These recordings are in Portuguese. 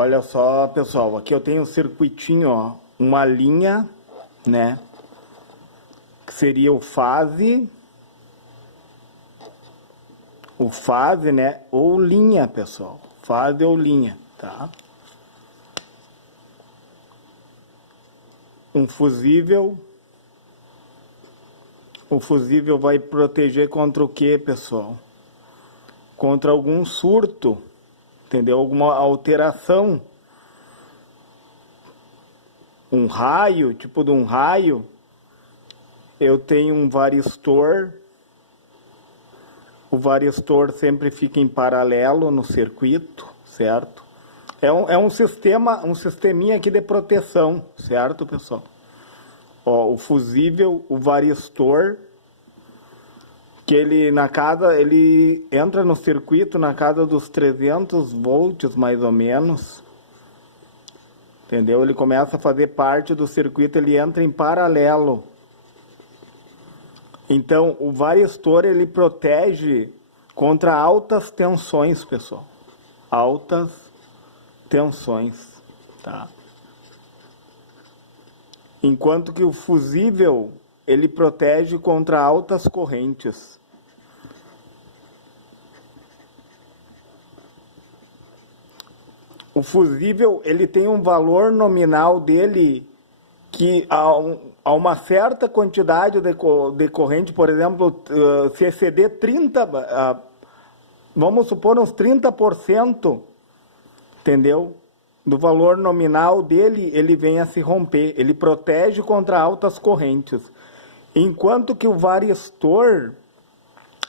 Olha só, pessoal, aqui eu tenho um circuitinho, ó, uma linha, né, que seria o fase, né, ou linha, pessoal, fase ou linha, tá? Um fusível, o fusível vai proteger contra o que, pessoal? Contra algum surto, entendeu? Alguma alteração, um raio, tipo de um raio. Eu tenho um varistor, o varistor sempre fica em paralelo no circuito, certo? É um sistema, um sisteminha aqui de proteção, certo, pessoal? Ó, o fusível, o varistor, que ele ele entra no circuito na casa dos 300 volts, mais ou menos. Entendeu? Ele começa a fazer parte do circuito, ele entra em paralelo. Então, o varistor, ele protege contra altas tensões, pessoal. Altas tensões, tá? Enquanto que o fusível, ele protege contra altas correntes. O fusível, ele tem um valor nominal dele que a uma certa quantidade de corrente, por exemplo, se exceder 30, vamos supor uns 30%, entendeu? Do valor nominal dele, ele vem a se romper. Ele protege contra altas correntes. Enquanto que o varistor,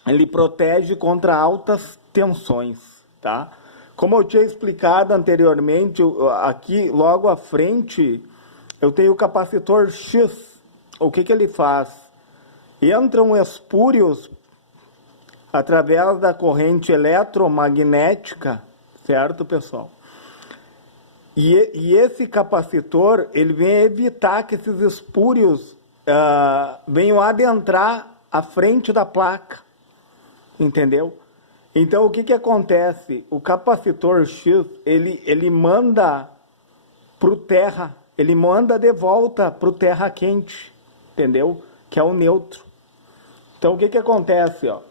ele protege contra altas tensões, tá? Como eu tinha explicado anteriormente, aqui logo à frente, eu tenho o capacitor X. O que ele faz? Entram espúrios através da corrente eletromagnética, certo, pessoal? E esse capacitor, ele vem evitar que esses espúrios venham adentrar a frente da placa, entendeu? Então, o que acontece? O capacitor X, ele manda para o terra, ele manda de volta para o terra quente, entendeu? Que é o neutro. Então, o que acontece? Ó?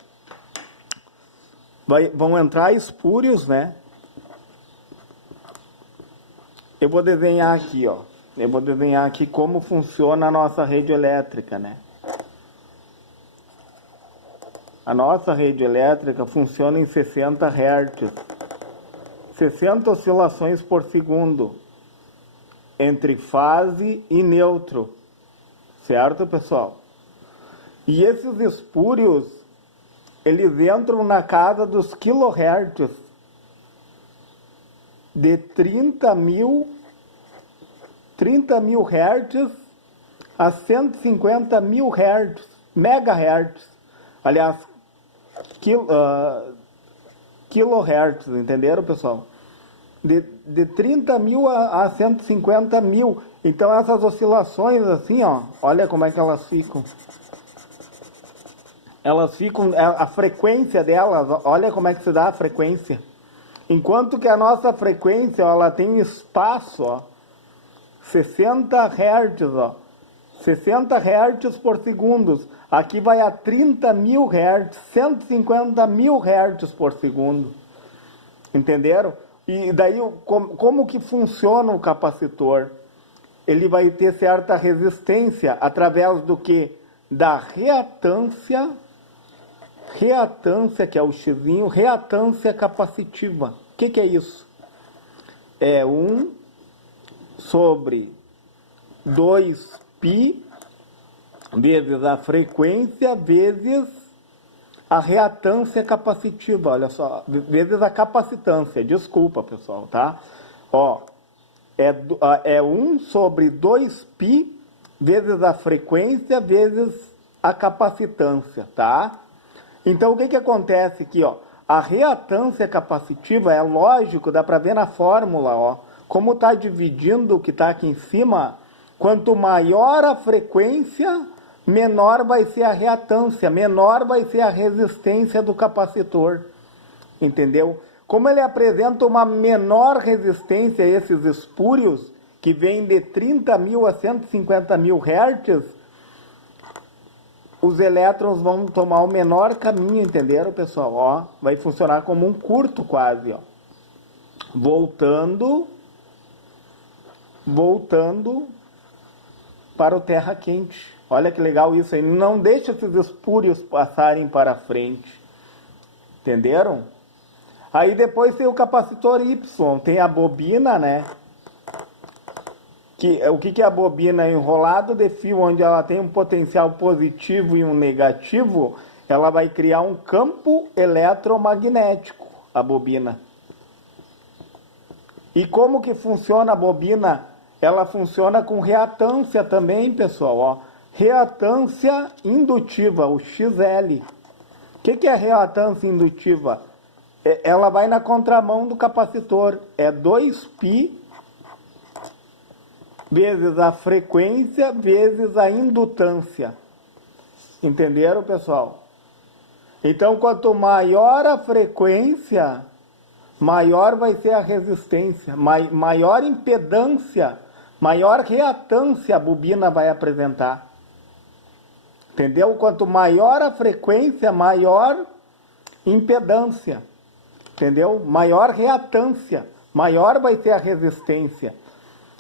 Vão entrar espúrios, né? Eu vou desenhar aqui, ó. Eu vou desenhar aqui como funciona a nossa rede elétrica, né? A nossa rede elétrica funciona em 60 Hz. 60 oscilações por segundo. Entre fase e neutro. Certo, pessoal? E esses espúrios, eles entram na casa dos kHz. De 30 mil Hz a 150 mil Hz, megahertz, aliás, kilohertz, entenderam, pessoal? De 30 mil a 150 mil. Então, essas oscilações assim, ó, olha como é que elas ficam. Elas ficam, a frequência delas, olha como é que se dá a frequência. Enquanto que a nossa frequência, ó, ela tem espaço, ó, 60 Hz, ó, 60 Hz por segundo. Aqui vai a 30 mil Hz, 150 mil Hz por segundo. Entenderam? E daí, como que funciona o capacitor? Ele vai ter certa resistência através do que? Da reatância, que é o xizinho, reatância capacitiva. O que é isso? É 1 sobre 2π vezes a frequência vezes a reatância capacitiva, olha só, vezes a capacitância, desculpa, pessoal, tá? Ó, é 1 sobre 2π vezes a frequência vezes a capacitância, tá? Então, o que acontece aqui, ó? A reatância capacitiva, é lógico, dá para ver na fórmula, ó. Como está dividindo o que está aqui em cima, quanto maior a frequência, menor vai ser a reatância, menor vai ser a resistência do capacitor. Entendeu? como ele apresenta uma menor resistência a esses espúrios, que vem de 30.000 a 150.000 Hz, os elétrons vão tomar o menor caminho, entenderam, pessoal? Ó, vai funcionar como um curto quase, ó. Voltando para o terra quente. Olha que legal isso aí. Não deixa esses espúrios passarem para frente. Entenderam? Aí depois tem o capacitor Y, tem a bobina, né? O que é a bobina? Enrolado de fio, onde ela tem um potencial positivo e um negativo, ela vai criar um campo eletromagnético, a bobina. E como que funciona a bobina? Ela funciona com reatância também, pessoal, ó. Reatância indutiva, o XL. O que é reatância indutiva? Ela vai na contramão do capacitor. É 2π vezes a frequência vezes a indutância. Entenderam, pessoal? Então, quanto maior a frequência, maior vai ser a resistência, maior impedância, maior reatância a bobina vai apresentar. Entendeu? Quanto maior a frequência, maior impedância. Entendeu? Maior reatância, maior vai ser a resistência.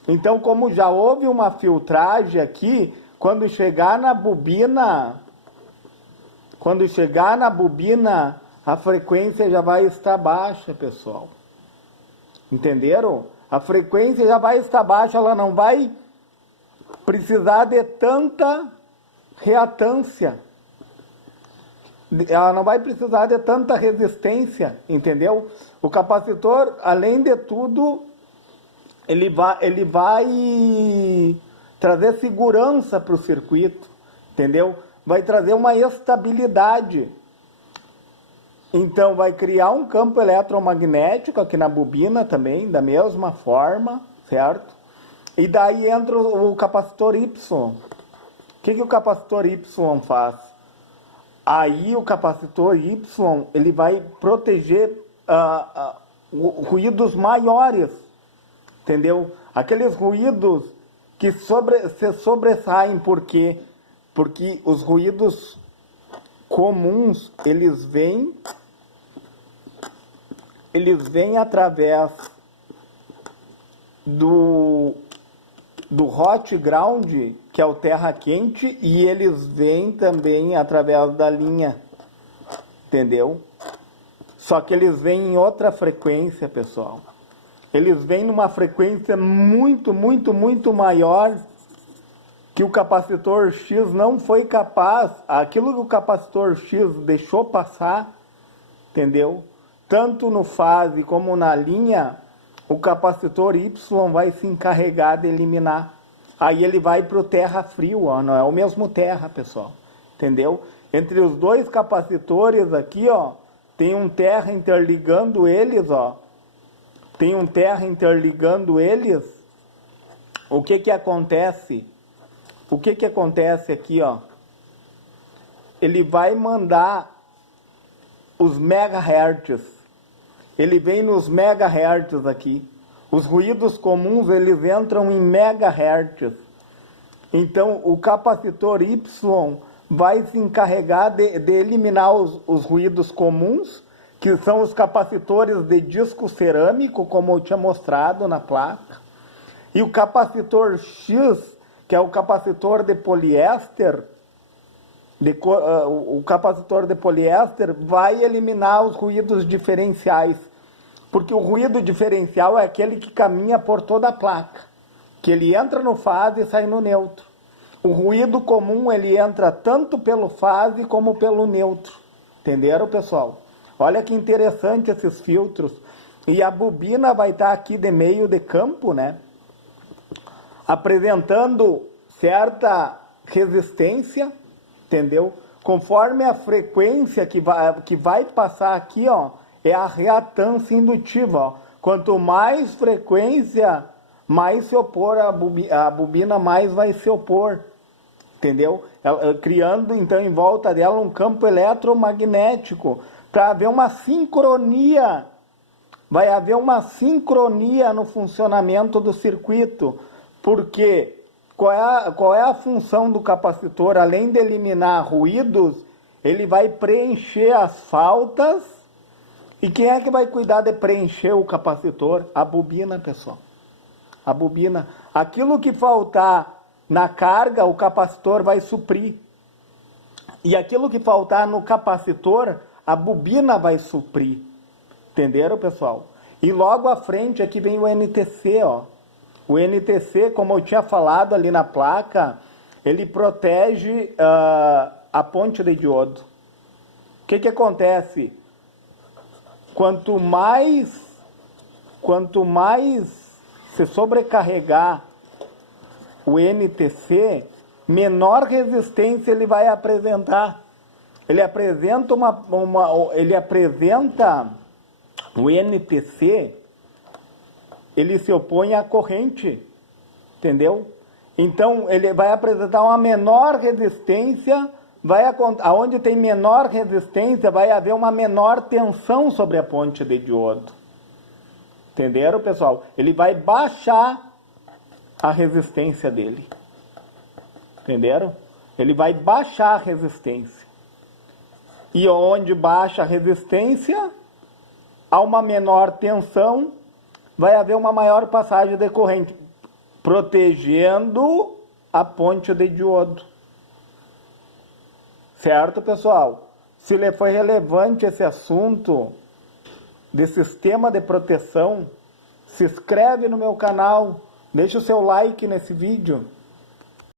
Então, como já houve uma filtragem aqui, quando chegar na bobina, a frequência já vai estar baixa, pessoal. Entenderam? A frequência já vai estar baixa, ela não vai precisar de tanta reatância. Ela não vai precisar de tanta resistência, entendeu? O capacitor, além de tudo, ele vai trazer segurança para o circuito, entendeu? Vai trazer uma estabilidade. Então, vai criar um campo eletromagnético aqui na bobina também, da mesma forma, certo? E daí entra o capacitor Y. O que o capacitor Y faz? Aí o capacitor Y, ele vai proteger ruídos maiores, entendeu? Aqueles ruídos que se sobressaem, por quê? Porque os ruídos comuns, eles vêm através do hot ground, que é o terra quente, e eles vêm também através da linha, entendeu? Só que eles vêm em outra frequência, pessoal. Eles vêm numa frequência muito, muito, muito maior, que o capacitor X não foi capaz, aquilo que o capacitor X deixou passar, entendeu? Tanto no fase como na linha, o capacitor Y vai se encarregar de eliminar. Aí ele vai para o terra frio, ó, não é o mesmo terra, pessoal, entendeu? Entre os dois capacitores aqui, ó, tem um terra interligando eles, ó. Tem um terra interligando eles. O que acontece? O que acontece aqui, ó? Ele vai mandar os megahertz. Ele vem nos megahertz aqui. Os ruídos comuns, eles entram em megahertz. Então, o capacitor Y vai se encarregar de eliminar os ruídos comuns, que são os capacitores de disco cerâmico, como eu tinha mostrado na placa. E o capacitor X, que é o capacitor de poliéster, o capacitor de poliéster vai eliminar os ruídos diferenciais. Porque o ruído diferencial é aquele que caminha por toda a placa, que ele entra no fase e sai no neutro. O ruído comum, ele entra tanto pelo fase como pelo neutro. Entenderam, pessoal? Olha que interessante esses filtros. E a bobina vai estar aqui de meio de campo, né? Apresentando certa resistência, entendeu? Conforme a frequência que vai passar aqui, ó, é a reatância indutiva, ó. Quanto mais frequência, mais se opor a bobina, mais vai se opor, entendeu? Criando, então, em volta dela um campo eletromagnético, para haver uma sincronia vai haver uma sincronia no funcionamento do circuito, porque qual é a função do capacitor? Além de eliminar ruídos, ele vai preencher as faltas. E quem é que vai cuidar de preencher o capacitor? A bobina, pessoal. A bobina. Aquilo que faltar na carga, o capacitor vai suprir. E aquilo que faltar no capacitor, a bobina vai suprir. Entenderam, pessoal? E logo à frente aqui vem o NTC, ó. O NTC, como eu tinha falado ali na placa, ele protege a ponte de diodo. O que acontece? Quanto mais se sobrecarregar o NTC, menor resistência ele vai apresentar. Ele apresenta o NTC, ele se opõe à corrente, entendeu? Então ele vai apresentar uma menor resistência, aonde tem menor resistência vai haver uma menor tensão sobre a ponte de diodo. Entenderam, pessoal? Ele vai baixar a resistência dele. Entenderam? Ele vai baixar a resistência. E onde baixa a resistência, há uma menor tensão, vai haver uma maior passagem de corrente, protegendo a ponte de diodo. Certo, pessoal? Se lhe foi relevante esse assunto de sistema de proteção, se inscreve no meu canal, deixa o seu like nesse vídeo.